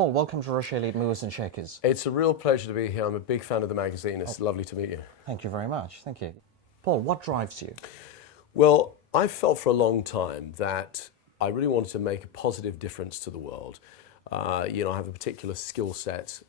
Paul, welcome to Rochay Lead Movers and Shakers. It's a real pleasure to be here. I'm a big fan of the magazine. It's lovely to meet you. Thank you very much. Thank you. Paul, what drives you? Well, I've felt for a long time that I really wanted to make a positive difference to the world. I have a particular skill set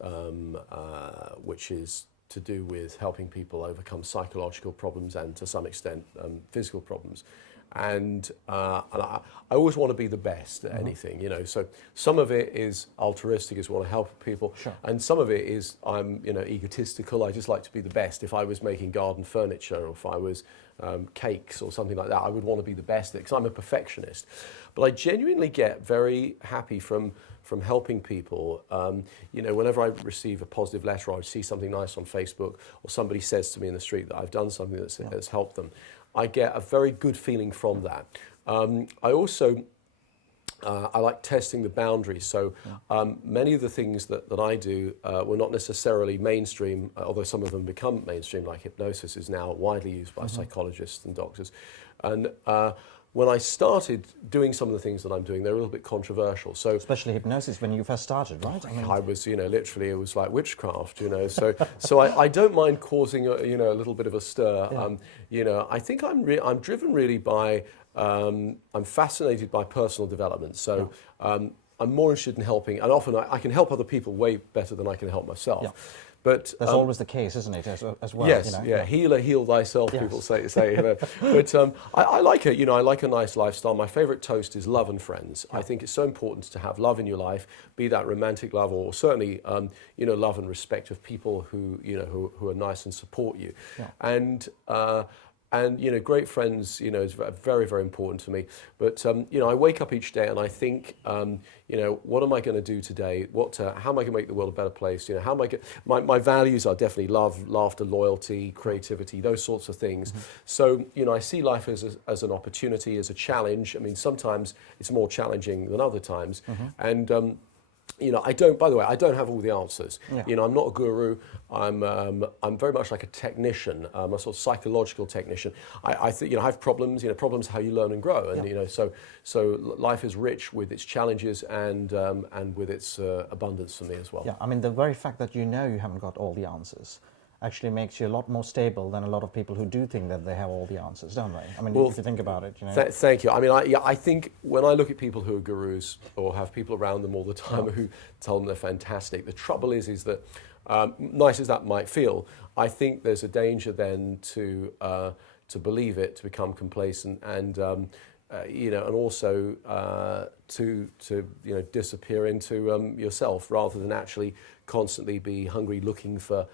which is to do with helping people overcome psychological problems and to some extent physical problems. And I always want to be the best at anything, So some of it is altruistic, is want to help people, sure. And some of it is I'm, egotistical. I just like to be the best. If I was making garden furniture, or if I was cakes or something like that, I would want to be the best at it because I'm a perfectionist. But I genuinely get very happy from helping people. Whenever I receive a positive letter or I see something nice on Facebook, or somebody says to me in the street that I've done something that's helped them, I get a very good feeling from that. I also I like testing the boundaries. So many of the things that I do were not necessarily mainstream, although some of them become mainstream, like hypnosis is now widely used by psychologists and doctors. And when I started doing some of the things that I'm doing, they're a little bit controversial. So especially hypnosis when you first started, right? I was, literally, it was like witchcraft, So I don't mind causing a little bit of a stir. Yeah. I think I'm driven really by I'm fascinated by personal development. So I'm more interested in helping, and often I can help other people way better than I can help myself. Yeah. But that's always the case, isn't it? As well. Yes, heal thyself. Yes. People say. But I like it. I like a nice lifestyle. My favourite toast is love and friends. I think it's so important to have love in your life, be that romantic love or certainly love and respect of people who who are nice and support you, and great friends, is very, very important to me. But I wake up each day and I think, what am I going to do today? How am I going to make the world a better place? How am I my values are definitely love, laughter, loyalty, creativity, those sorts of things. So I see life as an opportunity, as a challenge. I mean, sometimes it's more challenging than other times, and. I don't have all the answers. Yeah. I'm not a guru. I'm very much like a technician, a sort of psychological technician. I think, I have problems. Problems are how you learn and grow, and so life is rich with its challenges and with its abundance for me as well. Yeah, I mean, the very fact that you haven't got all the answers actually makes you a lot more stable than a lot of people who do think that they have all the answers, don't they? I mean, if you think about it, Thank you. I mean, I think when I look at people who are gurus or have people around them all the time who tell them they're fantastic, the trouble is that, nice as that might feel, I think there's a danger then to believe it, to become complacent, and and also to disappear into yourself rather than actually constantly be hungry, looking for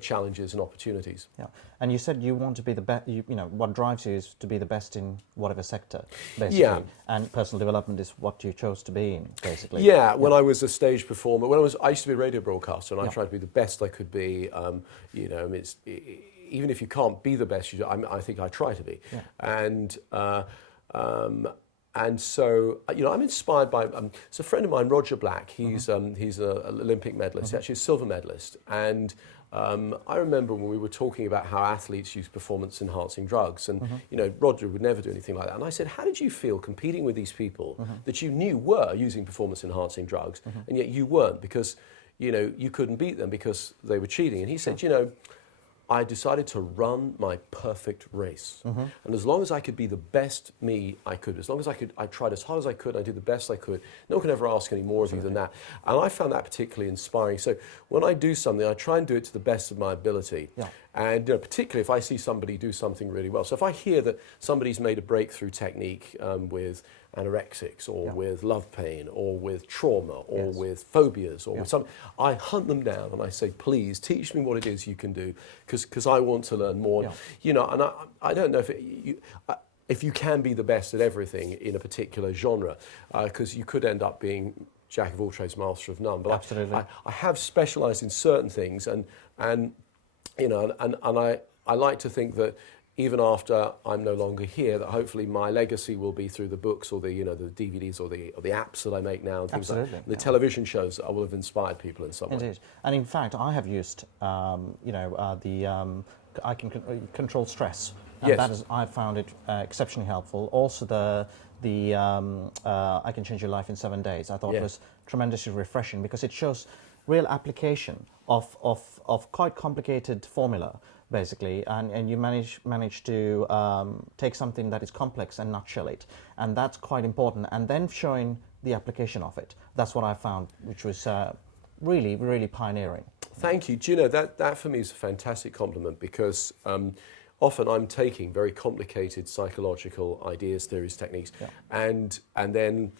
challenges and opportunities. Yeah, and you said you want to be the best. What drives you is to be the best in whatever sector, basically. Yeah. And personal development is what you chose to be in, basically. Yeah. When I was a stage performer, I used to be a radio broadcaster, and I tried to be the best I could be. Even if you can't be the best, I think I try to be. Yeah. And so, I'm inspired by, it's a friend of mine, Roger Black. He's an Olympic medalist, actually a silver medalist. And I remember when we were talking about how athletes use performance-enhancing drugs, and Roger would never do anything like that. And I said, how did you feel competing with these people that you knew were using performance-enhancing drugs, and yet you weren't because, you couldn't beat them because they were cheating? And he said, I decided to run my perfect race. And as long as I could be the best me I could, as long as I tried as hard as I could, I did the best I could. No one can ever ask any more of you than that. And I found that particularly inspiring. So when I do something, I try and do it to the best of my ability. Yeah. And particularly if I see somebody do something really well. So if I hear that somebody's made a breakthrough technique with anorexics or with love pain or with trauma or with phobias or with something, I hunt them down and I say, please teach me what it is you can do because I want to learn more. Yeah. And I don't know if you can be the best at everything in a particular genre, because you could end up being jack of all trades, master of none. But absolutely. I have specialised in certain things, and I like to think that even after I'm no longer here, that hopefully my legacy will be through the books or the the DVDs or the apps that I make now and things like that. The television shows that I will have inspired people in some way. Indeed, and in fact, I have used control stress. And Yes. that is, I found it exceptionally helpful. Also, the I Can Change Your Life in 7 Days, I thought was tremendously refreshing because it shows real application of quite complicated formula, basically, and you manage to take something that is complex and nutshell it, and that's quite important. And then showing the application of it. That's what I found, which was really, really pioneering. Thank you. Do you know, that for me is a fantastic compliment because often I'm taking very complicated psychological ideas, theories, techniques, and then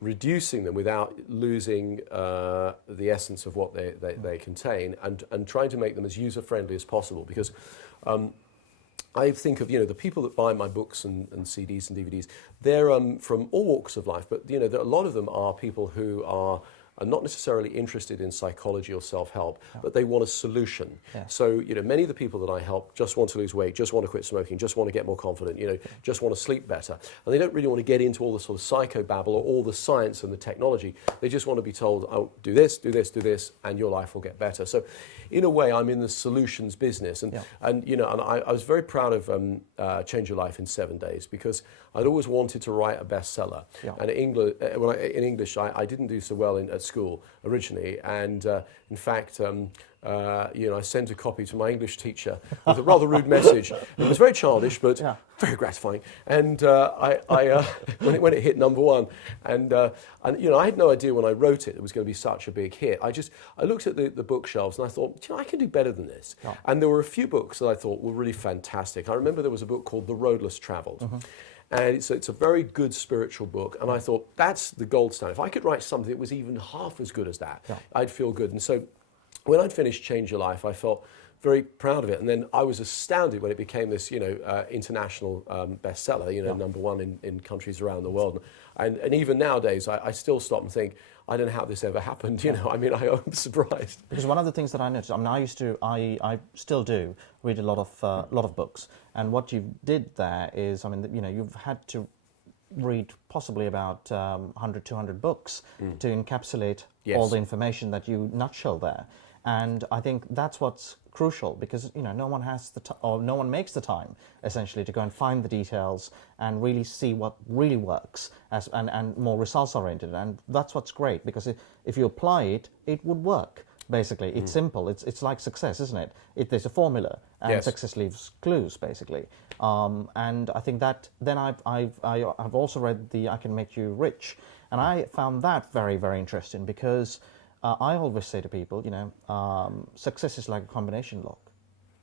reducing them without losing the essence of what they contain, and trying to make them as user-friendly as possible. Because I think of, the people that buy my books and CDs and DVDs, they're from all walks of life, but a lot of them are people who are not necessarily interested in psychology or self-help, but they want a solution. Yeah. So, many of the people that I help just want to lose weight, just want to quit smoking, just want to get more confident, just want to sleep better. And they don't really want to get into all the sort of psychobabble or all the science and the technology. They just want to be told, oh, do this, do this, do this, and your life will get better. So, in a way, I'm in the solutions business. And I was very proud of Change Your Life in 7 Days because I'd always wanted to write a bestseller. Yeah. And in English, I didn't do so well at school originally, and in fact, I sent a copy to my English teacher with a rather rude message. It was very childish, but very gratifying. And when it hit #1, and I had no idea when I wrote it was going to be such a big hit. I looked at the bookshelves and I thought, I can do better than this. Yeah. And there were a few books that I thought were really fantastic. I remember there was a book called The Road Less Traveled. Mm-hmm. And it's a very good spiritual book. And I thought, that's the gold standard. If I could write something that was even half as good as that, I'd feel good. And so when I'd finished Change Your Life, I felt very proud of it. And then I was astounded when it became this, international bestseller, #1 in countries around the world. And even nowadays, I still stop and think, I don't know how this ever happened. I'm surprised. Because one of the things that I noticed, I still do read a lot of books. And what you did there is, you've had to read possibly about 100, 200 books to encapsulate all the information that you nutshell there. And I think that's what's crucial because no one has no one makes the time essentially to go and find the details and really see what really works and more results oriented. And that's what's great because if you apply it, it would work. Basically, it's simple. It's like success, isn't it? There's a formula, and success leaves clues, basically. And I think that then I've also read the I Can Make You Rich, and I found that very, very interesting because I always say to people, success is like a combination lock,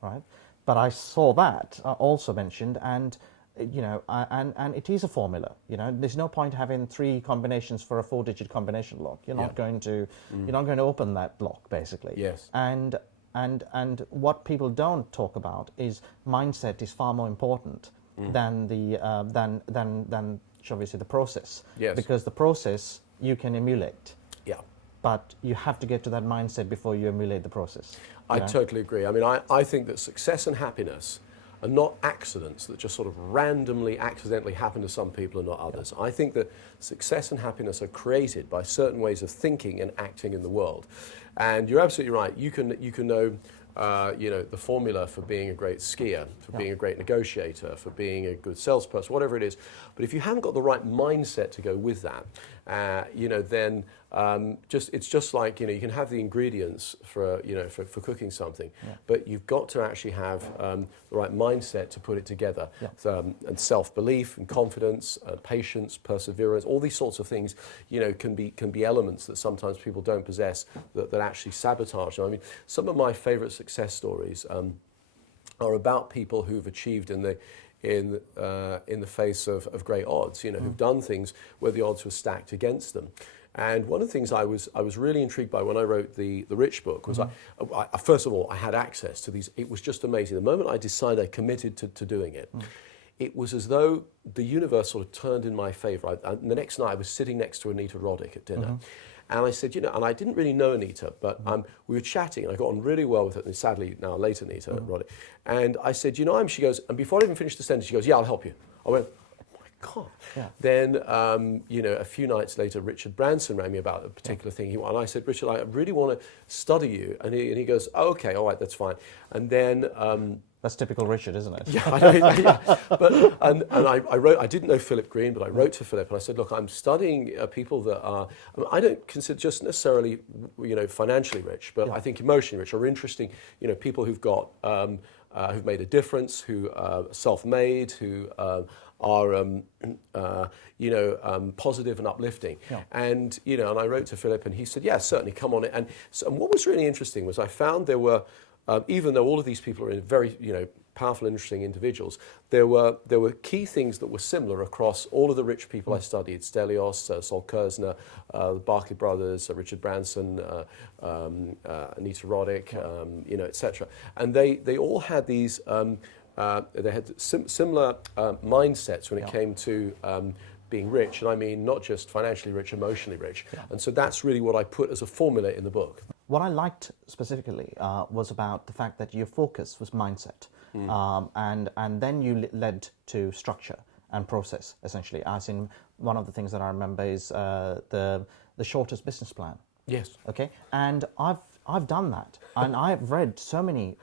right? But I saw that also mentioned, and and it is a formula. There's no point having 3 combinations for a 4-digit combination lock. You're not going to open that lock, basically. Yes. And what people don't talk about is mindset is far more important than shall we say the process. Yes. Because the process you can emulate. Yeah. But you have to get to that mindset before you emulate the process. I totally agree. I think that success and happiness are not accidents that just sort of randomly, accidentally happen to some people and not others. I think that success and happiness are created by certain ways of thinking and acting in the world. And you're absolutely right. You can know the formula for being a great skier, for being a great negotiator, for being a good salesperson, whatever it is. But if you haven't got the right mindset to go with that, then it's just like you can have the ingredients for cooking something, but you've got to actually have the right mindset to put it together. And self-belief and confidence, patience, perseverance, all these sorts of things, can be elements that sometimes people don't possess that actually sabotage them. Some of my favourite success stories are about people who've achieved in the face of great odds, who've done things where the odds were stacked against them. And one of the things I was really intrigued by when I wrote the Rich book was, I first of all, I had access to these. It was just amazing. The moment I decided I committed to doing it, it was as though the universe sort of turned in my favour. And the next night I was sitting next to Anita Roddick at dinner. And I said, and I didn't really know Anita, but we were chatting and I got on really well with her, and sadly now late Anita Roddick. And I said, she goes, and before I even finished the sentence, she goes, yeah, I'll help you. I went, oh my God. Yeah. Then, a few nights later, Richard Branson rang me about a particular thing. And I said, Richard, I really want to study you. And he goes, oh, okay, all right, that's fine. And then... that's typical Richard, isn't it? Yeah, I know. Yeah. But I wrote. I didn't know Philip Green, but I wrote to Philip and I said, "Look, I'm studying people that are. I don't consider just necessarily, financially rich, but I think emotionally rich, or interesting. People who've got who've made a difference, who are self-made, who are positive and uplifting." Yeah. And and I wrote to Philip, and he said, "Yeah, certainly, come on." And what was really interesting was I found there were. Even though all of these people are very, powerful, interesting individuals, there were key things that were similar across all of the rich people I studied: Stelios, Sol Kerzner, the Barclay brothers, Richard Branson, Anita Roddick, etc. And they all had these. They had similar mindsets when it came to. Being rich, and I mean not just financially rich, emotionally rich. Yeah. And so that's really what I put as a formula in the book. What I liked specifically was about the fact that your focus was mindset, and then you led to structure and process, essentially. As in, one of the things that I remember is the shortest business plan. Yes. Okay, and I've done that, and I've read so many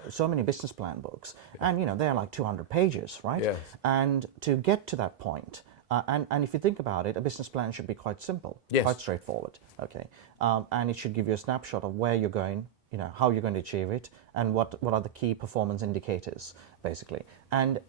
business plan books, and they're like 200 pages, right? Yes. And to get to that point. And if you think about it, a business plan should be quite simple, quite straightforward, okay? And it should give you a snapshot of where you're going, how you're going to achieve it, and what are the key performance indicators, basically. And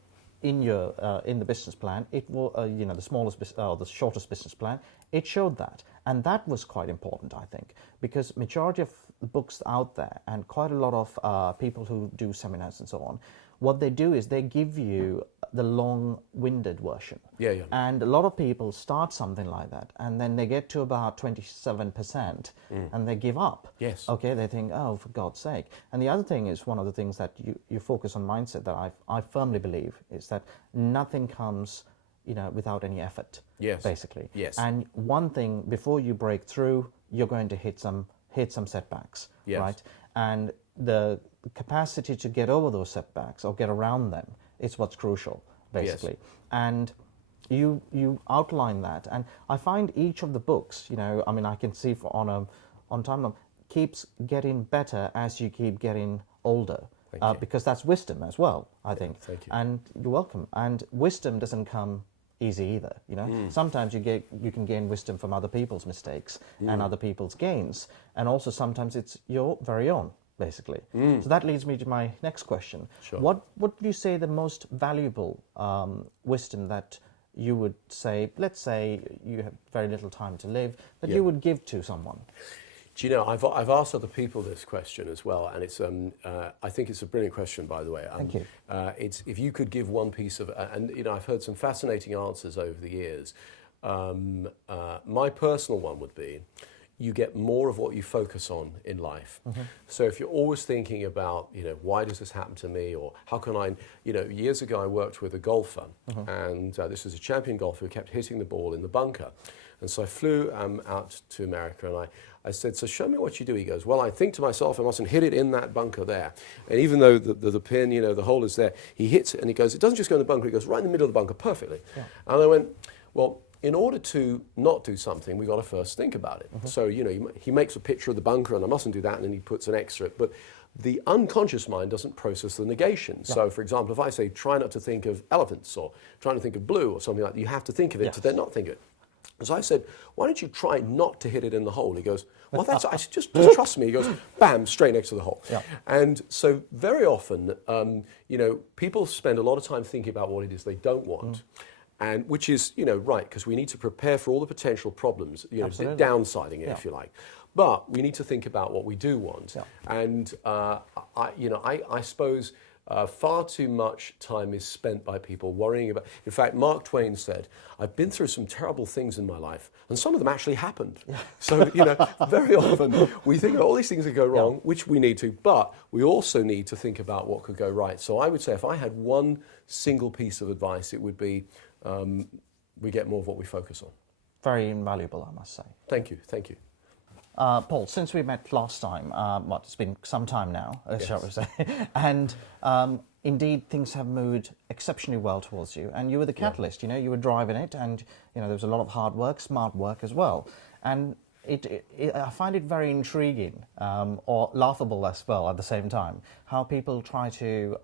in the business plan, it will, the the shortest business plan, it showed that. And that was quite important, I think, because majority of the books out there, and quite a lot of people who do seminars and so on, what they do is they give you the long-winded version. Yeah, yeah. And a lot of people start something like that, and then they get to about 27%, and they give up. Yes. Okay, they think, oh, for God's sake. And the other thing is, one of the things that you focus on mindset that I firmly believe is that nothing comes, without any effort. Yes. Basically. Yes. And one thing, before you break through, you're going to hit some setbacks. Yes. Right? And the capacity to get over those setbacks or get around them is what's crucial, basically. Yes. And you outline that, and I find each of the books, I can see on timeline, keeps getting better as you keep getting older, because that's wisdom as well, I think. Thank you. And you're welcome. And wisdom doesn't come easy either. Sometimes you can gain wisdom from other people's mistakes and other people's gains, and also sometimes it's your very own. Basically. So that leads me to my next question. Sure. What would you say the most valuable wisdom that you would say, let's say you have very little time to live, that you would give to someone? Do you know, I've asked other people this question as well, and it's I think it's a brilliant question, by the way. Thank you. It's if you could give one piece of, and I've heard some fascinating answers over the years. My personal one would be, you get more of what you focus on in life. Mm-hmm. So if you're always thinking about, why does this happen to me, or how can I, years ago I worked with a golfer, and this was a champion golfer who kept hitting the ball in the bunker. And so I flew out to America, and I said, so show me what you do. He goes, well, I think to myself, I mustn't hit it in that bunker there. And even though the pin, the hole is there, he hits it, and he goes, it doesn't just go in the bunker, it goes right in the middle of the bunker perfectly. Yeah. And I went, well, in order to not do something, we've got to first think about it. So, he makes a picture of the bunker, and I mustn't do that, and then he puts an X through it. But the unconscious mind doesn't process the negation. Yeah. So, for example, if I say, try not to think of elephants, or try to think of blue, or something like that, you have to think of it to then not think of it. So I said, why don't you try not to hit it in the hole? He goes, well, I said, just trust me. He goes, bam, straight next to the hole. Yeah. And so very often, people spend a lot of time thinking about what it is they don't want. And which is, right, because we need to prepare for all the potential problems, downsiding it, if you like. But we need to think about what we do want. Yeah. And, I suppose far too much time is spent by people worrying about... In fact, Mark Twain said, I've been through some terrible things in my life, and some of them actually happened. Yeah. So, very often we think all these things that go wrong, which we need to, but we also need to think about what could go right. So I would say if I had one single piece of advice, it would be... we get more of what we focus on. Very invaluable, I must say. Thank you, thank you. Paul, since we met last time, it's been some time now, shall we say, and indeed things have moved exceptionally well towards you, and you were the catalyst. You know, you were driving it, and you know there was a lot of hard work, smart work as well, and I find it very intriguing, or laughable as well at the same time, how people try to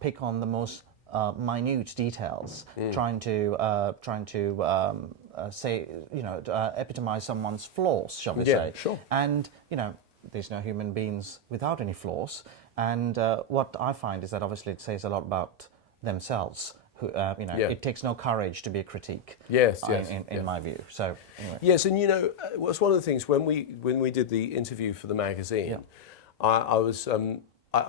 pick on the most minute details, trying to say, you know, epitomize someone's flaws, shall we say? Sure. And you know, there's no human beings without any flaws. And what I find is that obviously it says a lot about themselves. Who, you know, it takes no courage to be a critique. Yes, in my view. So anyway. Yes, and you know, it was one of the things when we did the interview for the magazine. I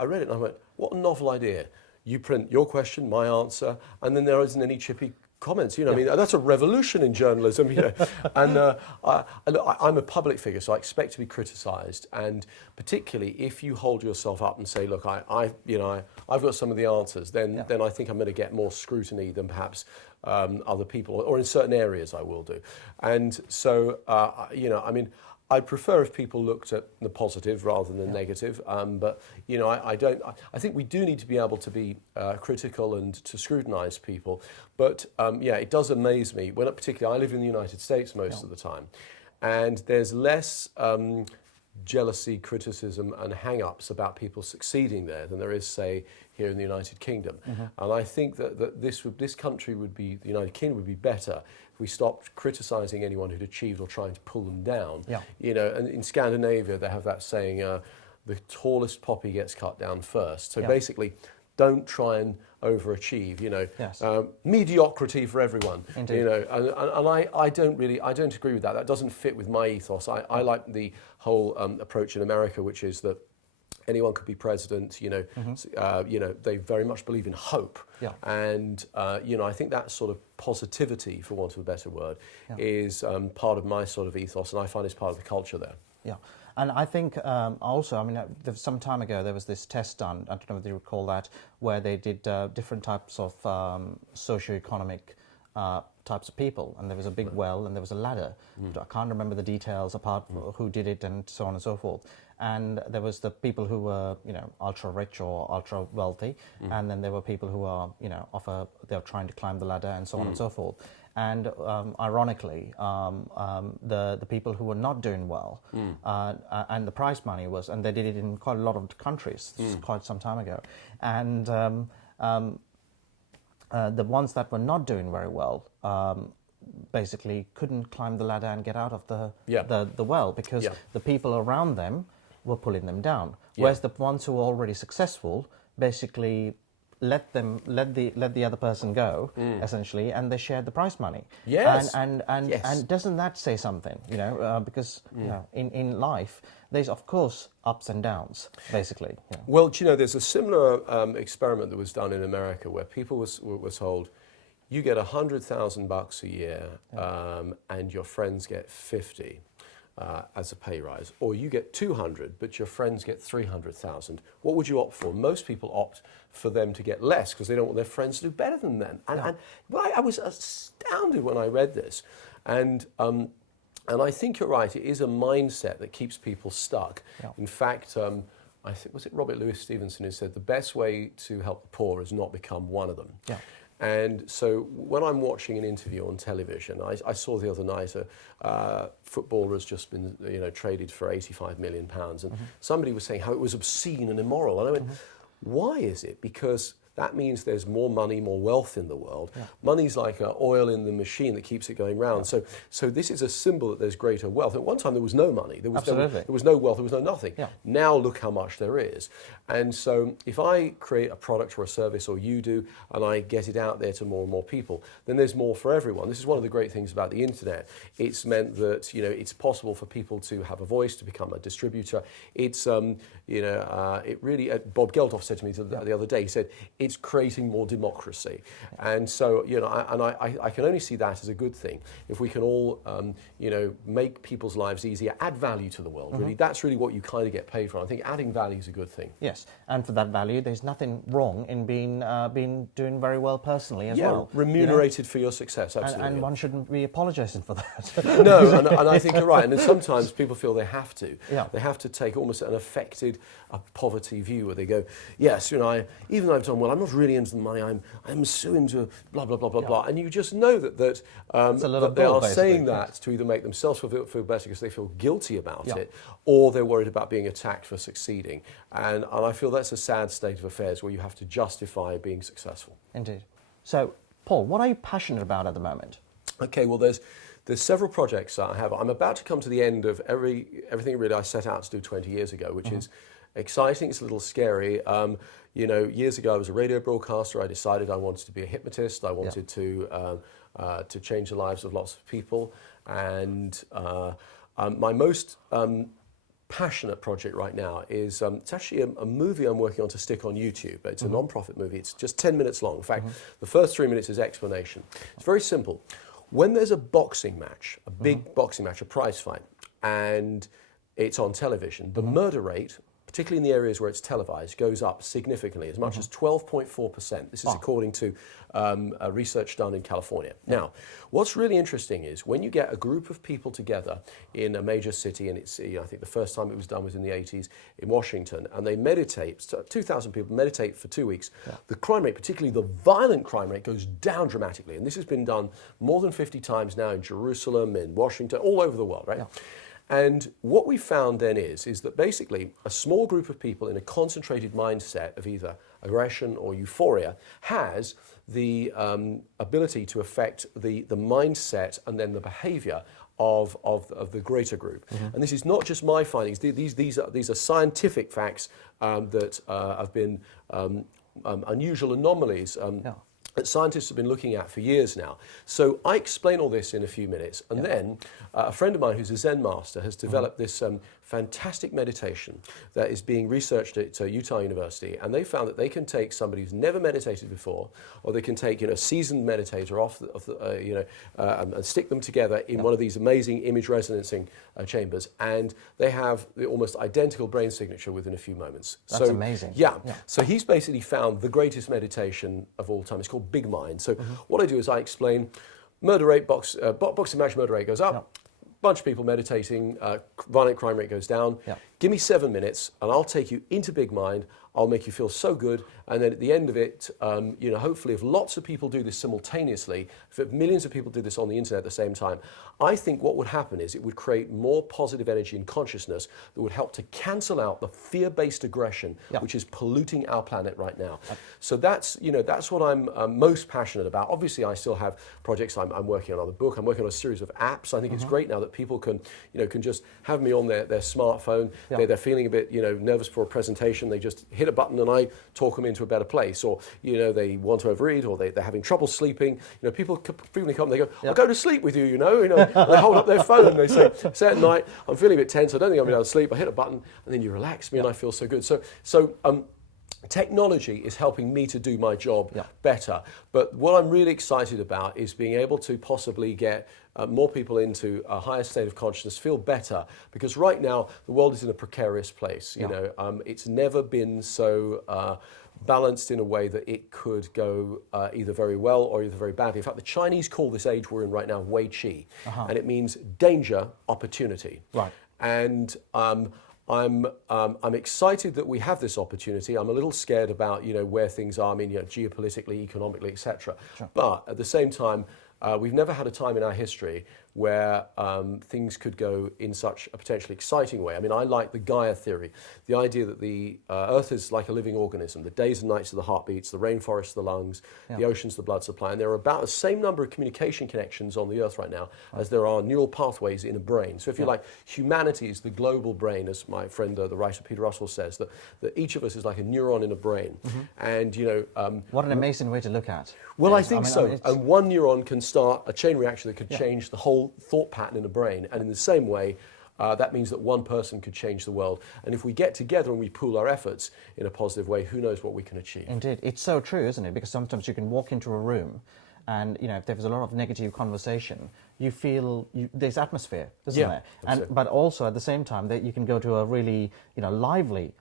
read it and I went, what a novel idea! You print your question, my answer, and then there isn't any chippy comments. You know, I mean, that's a revolution in journalism. You know, and I'm a public figure, so I expect to be criticised. And particularly if you hold yourself up and say, "Look, I've got some of the answers," then I think I'm going to get more scrutiny than perhaps other people, or in certain areas I will do. And so, you know, I mean, I'd prefer if people looked at the positive rather than the negative, but you know, I think we do need to be able to be critical and to scrutinise people. But it does amaze me when, particularly, I live in the United States most of the time, and there's less jealousy, criticism, and hang-ups about people succeeding there than there is, say, here in the United Kingdom. And I think that this country would be, the United Kingdom would be better if we stopped criticising anyone who'd achieved or trying to pull them down. You know, and in Scandinavia they have that saying, the tallest poppy gets cut down first. So basically, don't try and overachieve. You know, mediocrity for everyone. Indeed. You know, and I don't agree with that. That doesn't fit with my ethos. I like the whole approach in America, which is that anyone could be president. You know, you know, they very much believe in hope, and you know, I think that sort of positivity, for want of a better word, is part of my sort of ethos, and I find it's part of the culture there. Yeah, and I think also, I mean, some time ago there was this test done. I don't know if you recall that, where they did different types of socio-economic types of people, and there was a big well and there was a ladder. I can't remember the details apart from who did it and so on and so forth. And there was the people who were, you know, ultra rich or ultra wealthy, and then there were people who are, you know, they're trying to climb the ladder and so on and so forth. And ironically, the people who were not doing well, and the prize money was, and they did it in quite a lot of countries, quite some time ago, and the ones that were not doing very well basically couldn't climb the ladder and get out of the well, because the people around them were pulling them down. Whereas the ones who were already successful basically let the other person go, essentially, and they shared the prize money. Yes. And doesn't that say something? You know, because you know, in life there's of course ups and downs, basically. Yeah. Well, do you know, there's a similar experiment that was done in America where people were told, you get $100,000 a year, and your friends get 50. As a pay rise, or you get 200, but your friends get 300,000. What would you opt for? Most people opt for them to get less because they don't want their friends to do better than them. And well, I was astounded when I read this, and I think you're right. It is a mindset that keeps people stuck. In fact, I think was it Robert Louis Stevenson who said the best way to help the poor is not become one of them. And so when I'm watching an interview on television, I saw the other night a footballer has just been, you know, traded for £85 million, and somebody was saying how it was obscene and immoral, and I went, why is it? Because that means there's more money, more wealth in the world. Money's like oil in the machine that keeps it going round. So this is a symbol that there's greater wealth. At one time there was no money, there was no wealth, there was no nothing. Now look how much there is. And so if I create a product or a service, or you do, and I get it out there to more and more people, then there's more for everyone. This is one of the great things about the internet. It's meant that, you know, it's possible for people to have a voice, to become a distributor. It's, you know, it really, Bob Geldof said to me the other day, he said, it's creating more democracy. And so, I can only see that as a good thing. If we can all, make people's lives easier, add value to the world, really. That's really what you kind of get paid for. I think adding value is a good thing. Yes, and for that value, there's nothing wrong in being doing very well personally as well. Remunerated for your success, absolutely. And one shouldn't be apologising for that. No, and I think you're right. And then sometimes people feel they have to. Yeah. They have to take almost an affected poverty view where they go, yes, even though I've done well, I'm not really into the money. I'm so into blah blah blah blah blah. And you just know that they are saying that to either make themselves feel better because they feel guilty about it, or they're worried about being attacked for succeeding. And I feel that's a sad state of affairs where you have to justify being successful. Indeed. So, Paul, what are you passionate about at the moment? Okay, well, there's several projects that I have. I'm about to come to the end of everything really I set out to do 20 years ago, which is exciting. It's a little scary. Years ago I was a radio broadcaster. I decided I wanted to be a hypnotist. I wanted to change the lives of lots of people. And my most passionate project right now is it's actually a movie I'm working on to stick on YouTube. It's a non-profit movie. It's just 10 minutes long. In fact, the first 3 minutes is explanation. It's very simple. When there's a boxing match, a big boxing match, a prize fight, and it's on television, the murder rate, particularly in the areas where it's televised, goes up significantly, as much as 12.4%. This is according to research done in California. Now, what's really interesting is when you get a group of people together in a major city, and it's, I think the first time it was done was in the 80s in Washington, and they meditate, 2,000 people meditate for 2 weeks, the crime rate, particularly the violent crime rate, goes down dramatically. And this has been done more than 50 times now in Jerusalem, in Washington, all over the world, right? Yeah. And what we found then is that basically a small group of people in a concentrated mindset of either aggression or euphoria has the ability to affect the mindset and then the behavior of the greater group. And this is not just my findings. These are scientific facts that have been unusual anomalies that scientists have been looking at for years now. So I explain all this in a few minutes, and then a friend of mine who's a Zen master has developed this fantastic meditation that is being researched at Utah University, and they found that they can take somebody who's never meditated before, or they can take a seasoned meditator and stick them together in one of these amazing image resonancing chambers, and they have the almost identical brain signature within a few moments. That's amazing. Yeah. So he's basically found the greatest meditation of all time. It's called Big Mind. So what I do is I explain murder rate, boxing match murder rate goes up, bunch of people meditating, violent crime rate goes down. Give me 7 minutes and I'll take you into Big Mind. I'll make you feel so good. And then at the end of it, hopefully if lots of people do this simultaneously, if millions of people do this on the internet at the same time, I think what would happen is it would create more positive energy and consciousness that would help to cancel out the fear-based aggression, which is polluting our planet right now. So that's what I'm most passionate about. Obviously, I still have projects. I'm working on another book. I'm working on a series of apps. I think it's great now that people can just have me on their smartphone. They're feeling a bit, nervous for a presentation. They just hit a button and I talk them into a better place. Or, they want to overeat, or they're having trouble sleeping. People frequently come and they go, I'll go to sleep with you, They hold up their phone and they say at night, I'm feeling a bit tense, I don't think I'm going to be able to sleep. I hit a button and then you relax me and I feel so good. So technology is helping me to do my job better. But what I'm really excited about is being able to possibly get more people into a higher state of consciousness, feel better, because right now the world is in a precarious place. It's never been so balanced in a way that it could go either very well or either very badly. In fact, the Chinese call this age we're in right now Wei Qi, and it means danger, opportunity. Right. And I'm excited that we have this opportunity. I'm a little scared about where things are. I mean, geopolitically, economically, etc. Sure. But at the same time, we've never had a time in our history where things could go in such a potentially exciting way. I mean, I like the Gaia theory, the idea that the Earth is like a living organism. The days and nights are the heartbeats, the rainforests the lungs, the oceans the blood supply. And there are about the same number of communication connections on the Earth right now as there are neural pathways in a brain. So if you like, humanity is the global brain, as my friend, the writer Peter Russell says, that each of us is like a neuron in a brain. And, what an amazing way to look at. Well, I think so. And one neuron can start a chain reaction that could change the whole thought pattern in the brain. And in the same way, that means that one person could change the world. And if we get together and we pool our efforts in a positive way, who knows what we can achieve. Indeed. It's so true, isn't it? Because sometimes you can walk into a room and, if there's a lot of negative conversation, you feel there's atmosphere, isn't there? But also at the same time, that you can go to a really, lively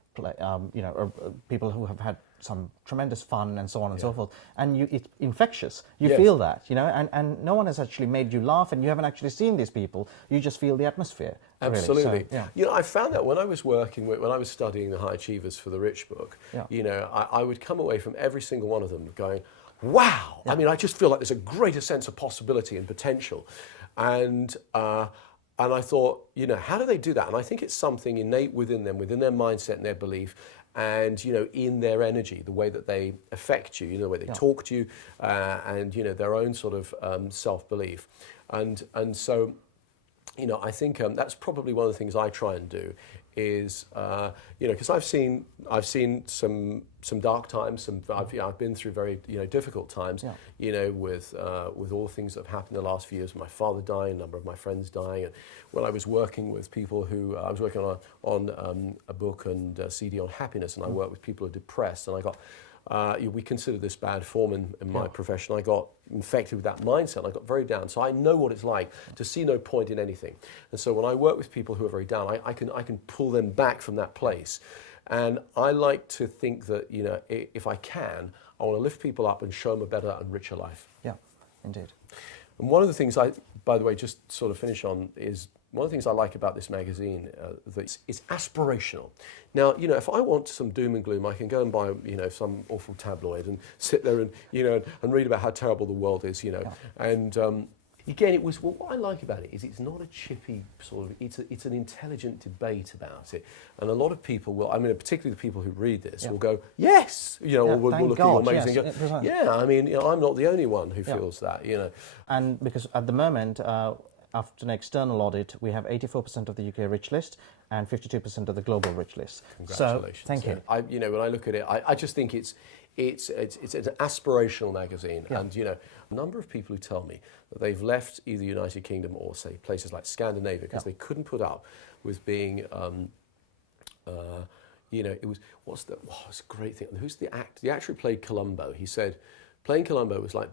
people who have had some tremendous fun and so on and so forth, and it's infectious. You feel that, and no one has actually made you laugh, and you haven't actually seen these people. You just feel the atmosphere. Absolutely. Really. So, I found that when I was studying the High Achievers for the Rich book, I would come away from every single one of them going, wow! I mean, I just feel like there's a greater sense of possibility and potential, and I thought, how do they do that? And I think it's something innate within them, within their mindset and their belief, and in their energy, the way that they affect you, the way they talk to you, and their own sort of self-belief, and so I think that's probably one of the things I try and do is because I've seen some dark times, I've been through very difficult times, with all the things that have happened in the last few years. My father dying, a number of my friends dying, and when I was working with people who I was working on a book and a CD on happiness, and I worked with people who are depressed, and I got. We consider this bad form in my profession. I got infected with that mindset. I got very down. So I know what it's like to see no point in anything. And so when I work with people who are very down, I can pull them back from that place. And I like to think that, if I can, I want to lift people up and show them a better and richer life. Yeah, indeed. And one of the things by the way, just sort of finish on is, one of the things I like about this magazine that it's aspirational. Now, if I want some doom and gloom, I can go and buy, some awful tabloid and sit there and, and read about how terrible the world is, And again, what I like about it is it's not a chippy sort of. It's an intelligent debate about it, and a lot of people will. I mean, particularly the people who read this will go, yes, or will look at your magazine and go, yeah. I mean, I'm not the only one who feels that, And because at the moment. After an external audit, we have 84% of the UK rich list and 52% of the global rich list. Congratulations! So, thank you. When I look at it, I just think it's an aspirational magazine, and a number of people who tell me that they've left either the United Kingdom or say places like Scandinavia because they couldn't put up with being. It was it's a great thing. Who's the actor? The actor who played Columbo. He said. Playing Columbo was like,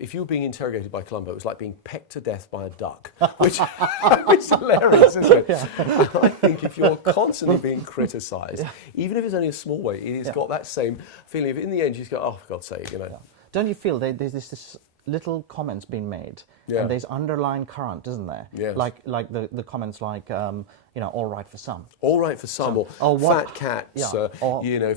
if you were being interrogated by Columbo, it was like being pecked to death by a duck, which is hilarious, isn't it? I think if you're constantly being criticised, even if it's only a small way, it's got that same feeling of, in the end, you just go, oh, for God's sake, Don't you feel there's this little comments being made, and there's underlying current, isn't there? Yes. Like the comments like, all right for some. All right for some, or fat cats,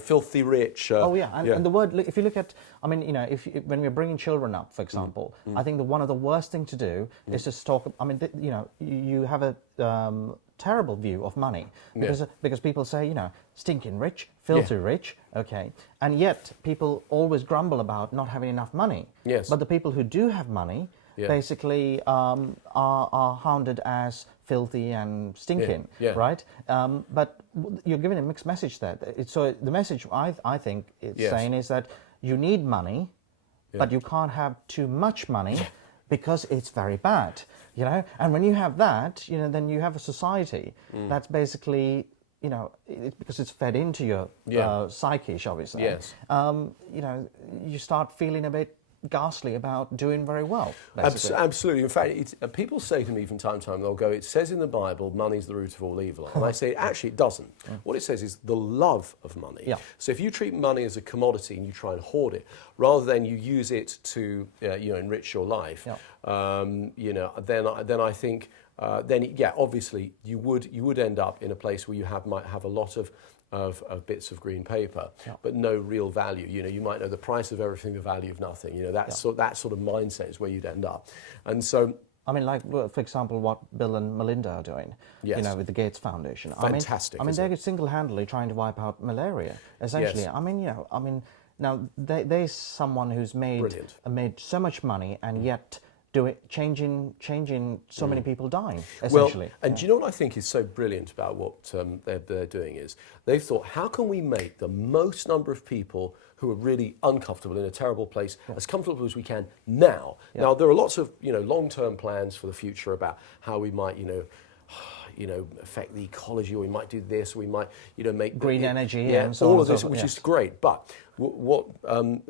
filthy rich. And the word, if you look at, when we're bringing children up, for example, I think one of the worst thing to do is just talk, you have a terrible view of money because people say, stinking rich, filthy rich, okay, and yet people always grumble about not having enough money. Yes. But the people who do have money basically are hounded as filthy and stinking, right? But you're giving a mixed message there. So the message I think it's saying is that you need money, but you can't have too much money because it's very bad, And when you have that, then you have a society that's basically, because it's fed into your psyche, obviously. Yes. You start feeling a bit ghastly about doing very well. Absolutely. In fact, people say to me from time to time, they'll go, it says in the Bible, money's the root of all evil. And I say, actually, it doesn't. What it says is the love of money. Yeah. So if you treat money as a commodity and you try and hoard it, rather than you use it to enrich your life, then I think, obviously, you would end up in a place where you might have a lot of bits of green paper, but no real value. You might know the price of everything, the value of nothing. That sort of mindset is where you'd end up. And so, for example, what Bill and Melinda are doing, with the Gates Foundation. Fantastic. They're single-handedly trying to wipe out malaria. Essentially, now there's someone who's made so much money and yet. Changing so many people dying, essentially. Well, and do you know what I think is so brilliant about what they're doing is they've thought, how can we make the most number of people who are really uncomfortable in a terrible place as comfortable as we can now? Now, there are lots of long-term plans for the future about how we might affect the ecology, or we might do this, or we might, make green energy, and so all on of this, so forth, which yes. is great. But what Bill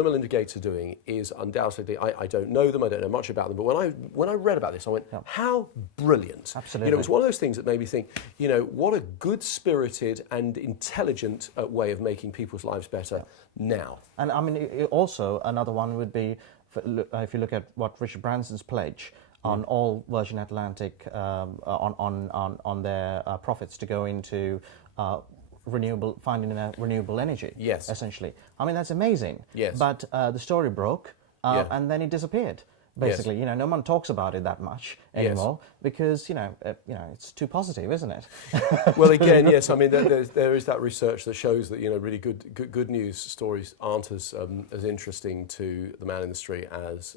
and Melinda Gates are doing is undoubtedly, I don't know them, I don't know much about them, but when I read about this, I went, how brilliant. Absolutely. It was one of those things that made me think, what a good-spirited and intelligent way of making people's lives better now. And I mean, also another one would be, if you look at what Richard Branson's pledge on all Virgin Atlantic, on their profits to go into finding a renewable energy. Yes. Essentially. I mean, that's amazing. Yes. But the story broke, and then it disappeared. Basically, Yes. no one talks about it that much anymore because it's too positive, isn't it? Well, again, yes. I mean, there is that research that shows that really good news stories aren't as interesting to the man in the street as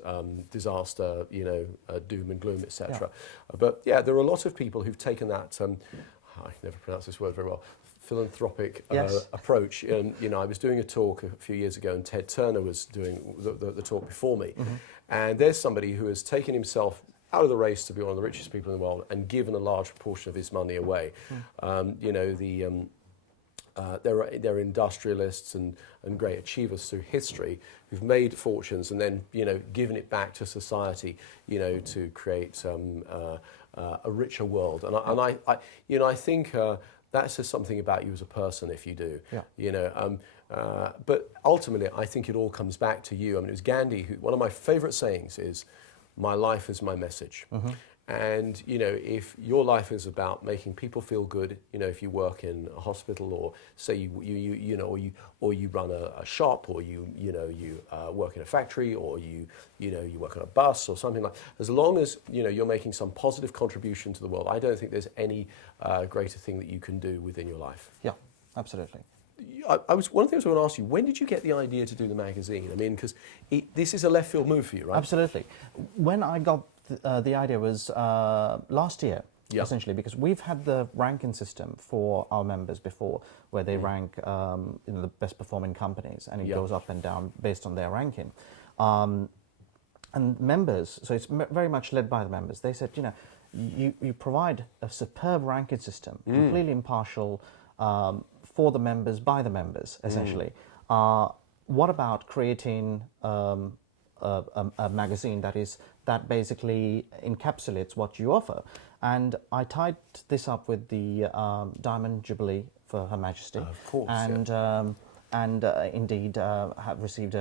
disaster, doom and gloom, etc. But yeah, there are a lot of people who've taken that. I can never pronounce this word very well. Philanthropic approach. I was doing a talk a few years ago, and Ted Turner was doing the talk before me. Mm-hmm. And there's somebody who has taken himself out of the race to be one of the richest people in the world and given a large proportion of his money away. There are industrialists and great achievers through history who've made fortunes and then given it back to society to create a richer world. And I think that says something about you as a person if you do. But ultimately, I think it all comes back to you. I mean, it was Gandhi who, one of my favourite sayings is, "My life is my message." Mm-hmm. And if your life is about making people feel good, if you work in a hospital, or say you run a shop, or you work in a factory, or you work on a bus or something like, as long as you're making some positive contribution to the world, I don't think there's any greater thing that you can do within your life. Yeah, absolutely. One of the things I want to ask you, when did you get the idea to do the magazine? I mean, because this is a left field move for you, right? Absolutely. When I got the idea was last year, essentially, because we've had the ranking system for our members before, where they rank the best performing companies, and it goes up and down based on their ranking. And members, so it's very much led by the members. They said, you provide a superb ranking system, completely impartial, for the members, by the members, essentially. What about creating a magazine that basically encapsulates what you offer? And I tied this up with the Diamond Jubilee for Her Majesty. Of course, and indeed have received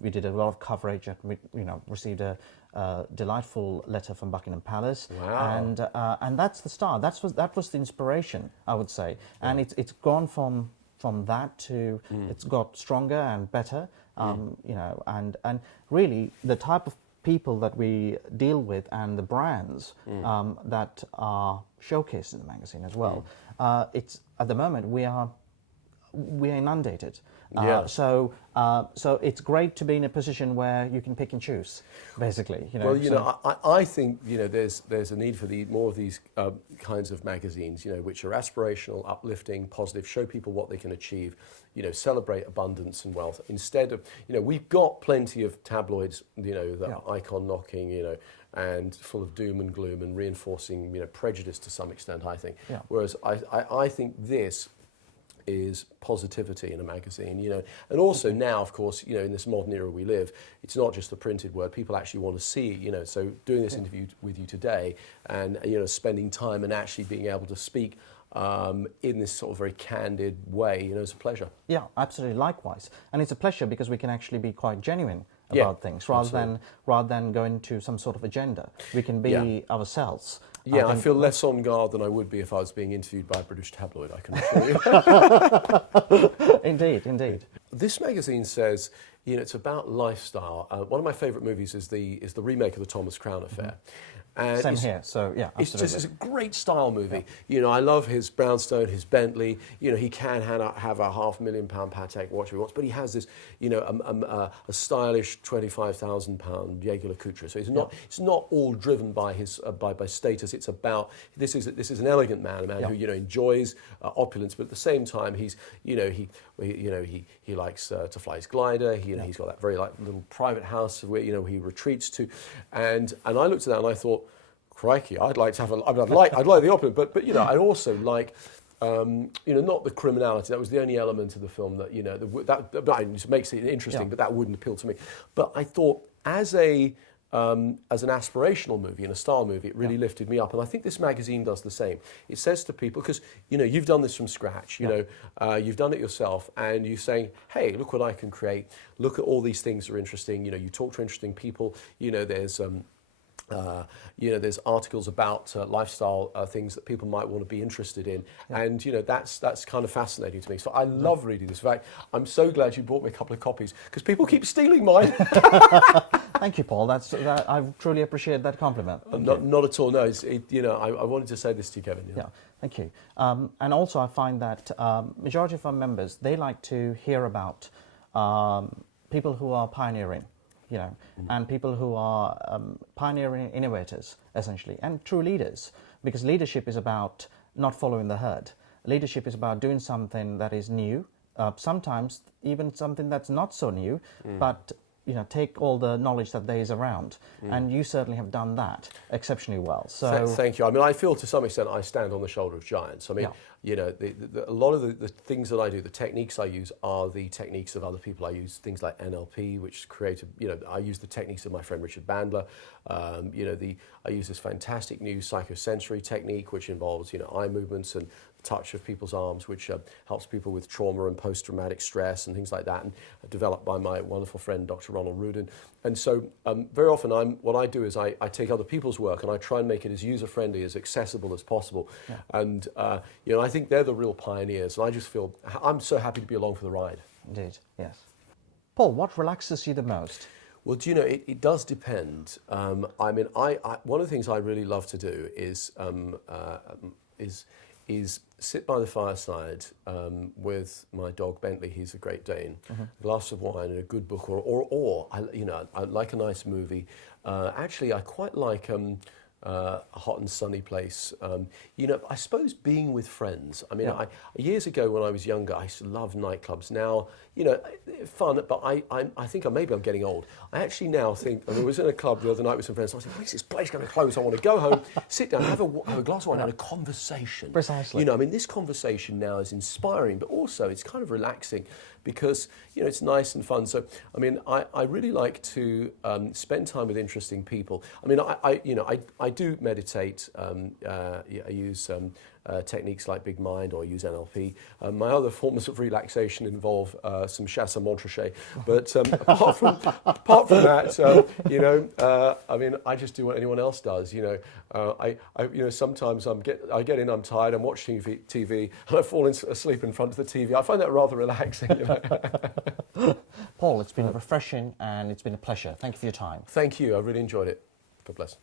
we did a lot of coverage, and received a delightful letter from Buckingham Palace. Wow. And that's the start. That was the inspiration, I would say. And it's gone from that to it's got stronger and better. And really the type of people that we deal with and the brands that are showcased in the magazine as well. It's at the moment we are inundated. So it's great to be in a position where you can pick and choose, basically. I think there's a need for more of these kinds of magazines, which are aspirational, uplifting, positive, show people what they can achieve, celebrate abundance and wealth. Instead of, we've got plenty of tabloids, that are icon knocking, and full of doom and gloom and reinforcing, prejudice to some extent, I think. Yeah. Whereas I think this is positivity in a magazine, and also now, of course, in this modern era we live, it's not just the printed word. People actually want to see, so doing this interview with you today, and spending time and actually being able to speak in this sort of very candid way, is a pleasure. Yeah, absolutely. Likewise, and it's a pleasure because we can actually be quite genuine about things rather than go into some sort of agenda. We can be ourselves. Yeah, I feel less on guard than I would be if I was being interviewed by a British tabloid, I can assure you. Indeed. This magazine says, it's about lifestyle. One of my favourite movies is the remake of the Thomas Crown Affair. And Same here, so yeah, absolutely. It's a great style movie. Yeah. I love his brownstone, his Bentley. He can have a £500,000 Patek watch if he wants, but he has this, a stylish £25,000 Jaeger LeCoultre. So it's not all driven by his by status. It's about this is an elegant man, a man who enjoys opulence, but at the same time he likes to fly his glider. He's got that very little private house where he retreats to, and I looked at that and I thought, crikey, I'd like to have I'd like the opposite, but you know, I also like, you know, not the criminality. That was the only element of the film that, you know, that makes it interesting, but that wouldn't appeal to me. But I thought, as an aspirational movie and a style movie, it really lifted me up. And I think this magazine does the same. It says to people, because, you know, you've done this from scratch, you know, you've done it yourself, and you're saying, hey, look what I can create. Look at all these things that are interesting. You know, you talk to interesting people. You know, there's articles about lifestyle things that people might want to be interested in, and you know, that's kind of fascinating to me. So I love reading this. In fact, I'm so glad you brought me a couple of copies, because people keep stealing mine. Thank you, Paul. I truly appreciate that compliment. Not at all. No, you know, I wanted to say this to you, Kevin. Yeah, thank you. And also, I find that majority of our members, they like to hear about people who are pioneering, you know, and people who are pioneering innovators, essentially, and true leaders, because leadership is about not following the herd. Leadership is about doing something that is new, sometimes even something that's not so new, but, you know, take all the knowledge that there is around, and you certainly have done that exceptionally well. So thank you. I mean, I feel to some extent I stand on the shoulder of giants. I mean, you know, a lot of the things that I do, the techniques I use are the techniques of other people. I use things like NLP, which created, you know, I use the techniques of my friend Richard Bandler. You know, I use this fantastic new psychosensory technique, which involves, you know, eye movements and touch of people's arms, which helps people with trauma and post-traumatic stress and things like that, and developed by my wonderful friend Dr. Ronald Rudin. And so very often what I do is I take other people's work and I try and make it as user-friendly, as accessible as possible. And you know, I think they're the real pioneers, and I just feel I'm so happy to be along for the ride. Indeed, yes. Paul, what relaxes you the most? Well, do you know, it does depend. I mean, one of the things I really love to do is sit by the fireside with my dog Bentley. He's a Great Dane, a glass of wine and a good book, or I like a nice movie. Actually, I quite like a hot and sunny place. You know, I suppose being with friends. I mean, years ago when I was younger, I used to love nightclubs. Now, you know, fun, but I think maybe I'm getting old. I actually now think, I was in a club the other night with some friends. I was thinking, when's this place going to close? I want to go home, sit down, have a glass of wine, and a conversation. Precisely. You know, I mean, this conversation now is inspiring, but also it's kind of relaxing, because, you know, it's nice and fun. So, I mean, I really like to spend time with interesting people. I mean, I do meditate. I use techniques like Big Mind, or I use NLP. My other forms of relaxation involve some chasse à Montrachet. But apart from that, you know, I mean, I just do what anyone else does. You know, you know, sometimes I get in, I'm tired, I'm watching TV, and I fall asleep in front of the TV. I find that rather relaxing. You know? Paul, it's been refreshing and it's been a pleasure. Thank you for your time. Thank you. I really enjoyed it. God bless.